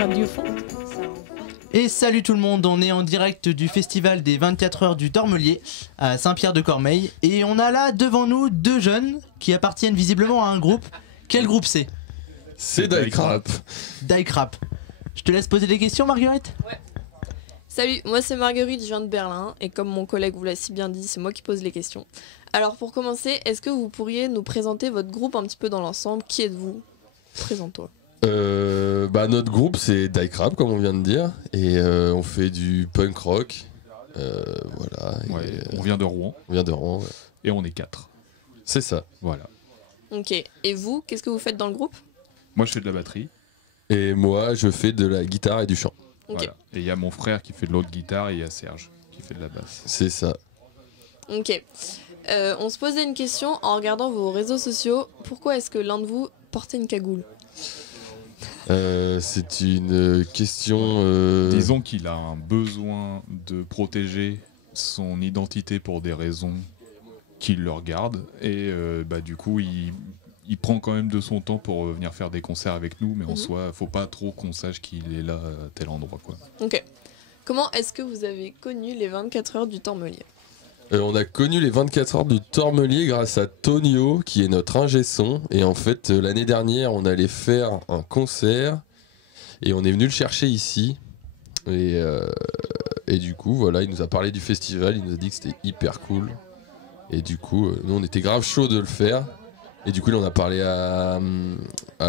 radiophone. Et salut tout le monde, on est en direct du festival des 24 heures du Tormelier à Saint-Pierre-de-Cormeilles. Et on a là devant nous deux jeunes qui appartiennent visiblement à un groupe. Quel groupe c'est? C'est Daikrap. Daikrap. Je te laisse poser des questions, Marguerite? Ouais. Salut, moi c'est Marguerite, je viens de Berlin. Et comme mon collègue vous l'a si bien dit, c'est moi qui pose les questions. Alors pour commencer, est-ce que vous pourriez nous présenter votre groupe un petit peu dans l'ensemble? Qui êtes-vous? Présente-toi. Notre groupe c'est Daikrap comme on vient de dire et on fait du punk rock. Voilà. Ouais, on vient de Rouen. On vient de Rouen. Ouais. Et on est 4. C'est ça. Voilà. Ok. Et vous, qu'est-ce que vous faites dans le groupe? Moi je fais de la batterie. Et moi je fais de la guitare et du chant. Ok. Voilà. Et il y a mon frère qui fait de l'autre guitare et il y a Serge qui fait de la basse. C'est ça. Ok. On se posait une question en regardant vos réseaux sociaux. Pourquoi est-ce que l'un de vous portait une cagoule? C'est une question. Disons qu'il a un besoin de protéger son identité pour des raisons qui le regardent. Et du coup, il prend quand même de son temps pour venir faire des concerts avec nous. Mais en soi, faut pas trop qu'on sache qu'il est là à tel endroit, quoi. Ok. Comment est-ce que vous avez connu les 24 heures du Tormelier? On a connu les 24 heures du Tormelier grâce à Tonio qui est notre ingé son. Et en fait, l'année dernière, on allait faire un concert et on est venu le chercher ici. Et du coup, voilà, il nous a parlé du festival, il nous a dit que c'était hyper cool. Et du coup, nous, on était grave chaud de le faire. Et du coup, là, on a parlé à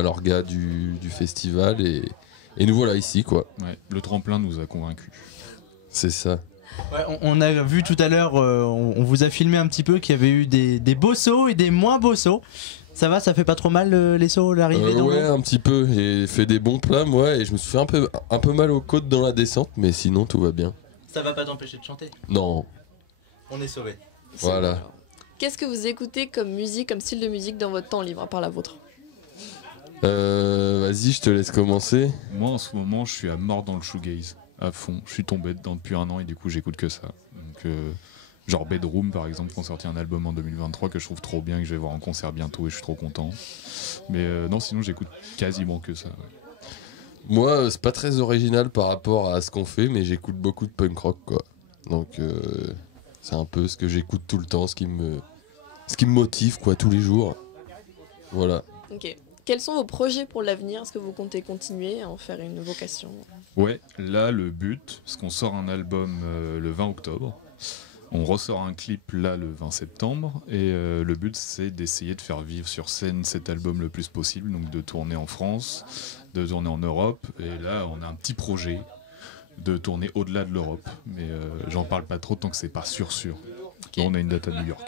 l'orga du festival et nous voilà ici, quoi. Ouais, le tremplin nous a convaincus. C'est ça. Ouais, on a vu tout à l'heure, on vous a filmé un petit peu qu'il y avait eu des beaux sauts et des moins beaux sauts. Ça va, ça fait pas trop mal les sauts, l'arrivée dans Ouais, l'eau? un petit peu. J'ai fait des bons plats, moi, et je me suis fait un peu mal aux côtes dans la descente, mais sinon tout va bien. Ça va pas t'empêcher de chanter? Non, On est sauvés. voilà. Qu'est-ce que vous écoutez comme musique, comme style de musique dans votre temps libre, à part la vôtre? Vas-y, je te laisse commencer. Moi, en ce moment, je suis à mort dans le shoegaze, à fond. Je suis tombé dedans depuis un an et du coup, j'écoute que ça. Donc, genre Bedroom, par exemple, qui ont sorti un album en 2023 que je trouve trop bien, que je vais voir en concert bientôt et je suis trop content. Mais non, sinon, j'écoute quasiment que ça. Ouais. Moi, c'est pas très original par rapport à ce qu'on fait, mais j'écoute beaucoup de punk rock, quoi. Donc, c'est un peu ce que j'écoute tout le temps, ce qui me motive, quoi, tous les jours. Voilà. Ok. Quels sont vos projets pour l'avenir? Est-ce que vous comptez continuer à en faire une vocation? Ouais, là, le but, c'est qu'on sort un album le 20 octobre. On ressort un clip là le 20 septembre. Et le but, c'est d'essayer de faire vivre sur scène cet album le plus possible. Donc de tourner en France, de tourner en Europe. Et là, on a un petit projet de tourner au-delà de l'Europe. Mais j'en parle pas trop tant que c'est pas sûr. Okay. On a une date à New York.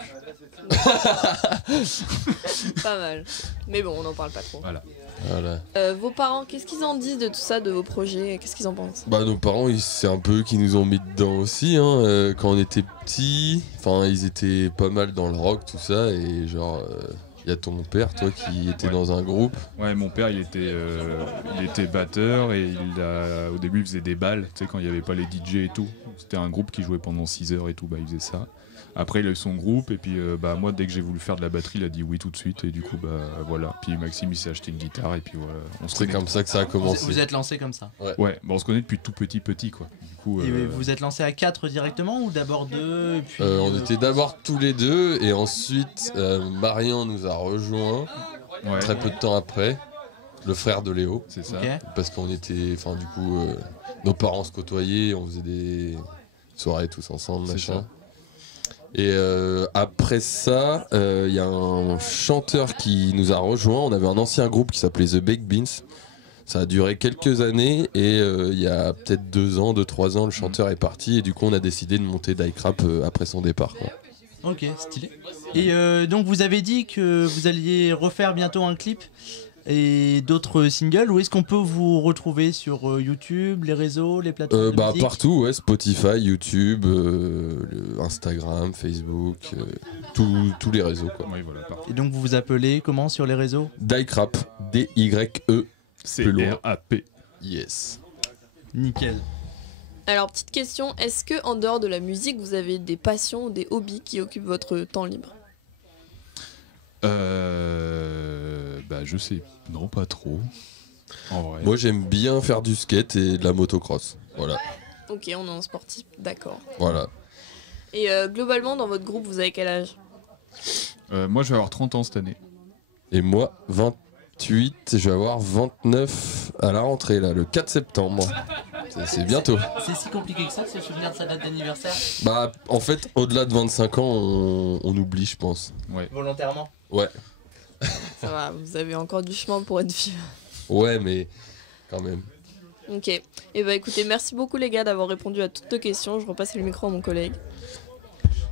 Pas mal. Mais bon, on n'en parle pas trop. Voilà. Vos parents, qu'est-ce qu'ils en disent de tout ça, de vos projets? Qu'est-ce qu'ils en pensent? Bah, nos parents, c'est un peu qui nous ont mis dedans aussi, hein. Quand on était petits, enfin, ils étaient pas mal dans le rock, tout ça, et genre, il y a ton père, toi, qui était dans un groupe. Ouais, mon père, il était batteur et au début, il faisait des balles, tu sais, quand il n'y avait pas les DJ et tout. C'était un groupe qui jouait pendant 6 heures et tout, bah, il faisait ça. Après, il a eu son groupe, et puis moi, dès que j'ai voulu faire de la batterie, il a dit oui tout de suite, et du coup, voilà. Puis Maxime, il s'est acheté une guitare, et puis voilà. C'est comme ça que ça a commencé. Vous êtes lancé comme ça? Ouais, on se connaît depuis tout petit, quoi. Du coup, Et vous êtes lancé à 4 directement ou d'abord 2 et puis, on était d'abord tous les deux, et ensuite, Marian nous a rejoints très peu de temps après, le frère de Léo. C'est ça. Okay. Parce qu'on était, enfin, du coup, nos parents se côtoyaient, on faisait des soirées tous ensemble, machin. Ça. Et après ça, y a un chanteur qui nous a rejoint. On avait un ancien groupe qui s'appelait The Baked Beans. Ça a duré quelques années et il y a peut-être 2-3 ans, le chanteur est parti et du coup on a décidé de monter Daikrap après son départ, quoi. Ok, stylé. Et donc vous avez dit que vous alliez refaire bientôt un clip et d'autres singles. Où est-ce qu'on peut vous retrouver sur YouTube, les réseaux, les plateformes de musique? Partout, ouais, Spotify, YouTube, Instagram, Facebook, tous les réseaux, quoi. Oui, voilà, partout. Et donc vous vous appelez comment sur les réseaux? Daikrap, D-Y-E. C-R-A-P. Yes. Nickel. Alors, petite question, est-ce que en dehors de la musique, vous avez des passions ou des hobbies qui occupent votre temps libre? Je sais, non, pas trop. En vrai. Moi j'aime bien faire du skate et de la motocross. Voilà. Ok, on est en sportif, d'accord. Voilà. Et globalement, dans votre groupe, vous avez quel âge? Moi, je vais avoir 30 ans cette année. Et moi, 28, je vais avoir 29 à la rentrée, là, le 4 septembre. C'est bientôt. C'est si compliqué que ça de se souvenir de sa date d'anniversaire Bah, en fait, au-delà de 25 ans, on oublie, je pense. volontairement. Ouais. Ça va, vous avez encore du chemin pour être vieux. Ouais, mais quand même. Ok. Et bah écoutez, merci beaucoup les gars d'avoir répondu à toutes nos questions. Je repasse le micro à mon collègue.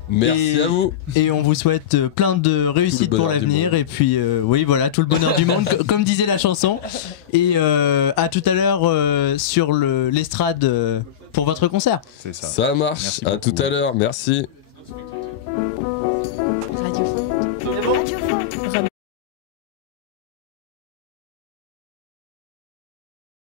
Merci à vous. Et on vous souhaite plein de réussite pour bonheur du l'avenir. monde. Et puis, oui, voilà, tout le bonheur du monde, comme disait la chanson. Et à tout à l'heure sur l'estrade pour votre concert. C'est ça. Ça marche. Merci À beaucoup. tout à l'heure. Merci.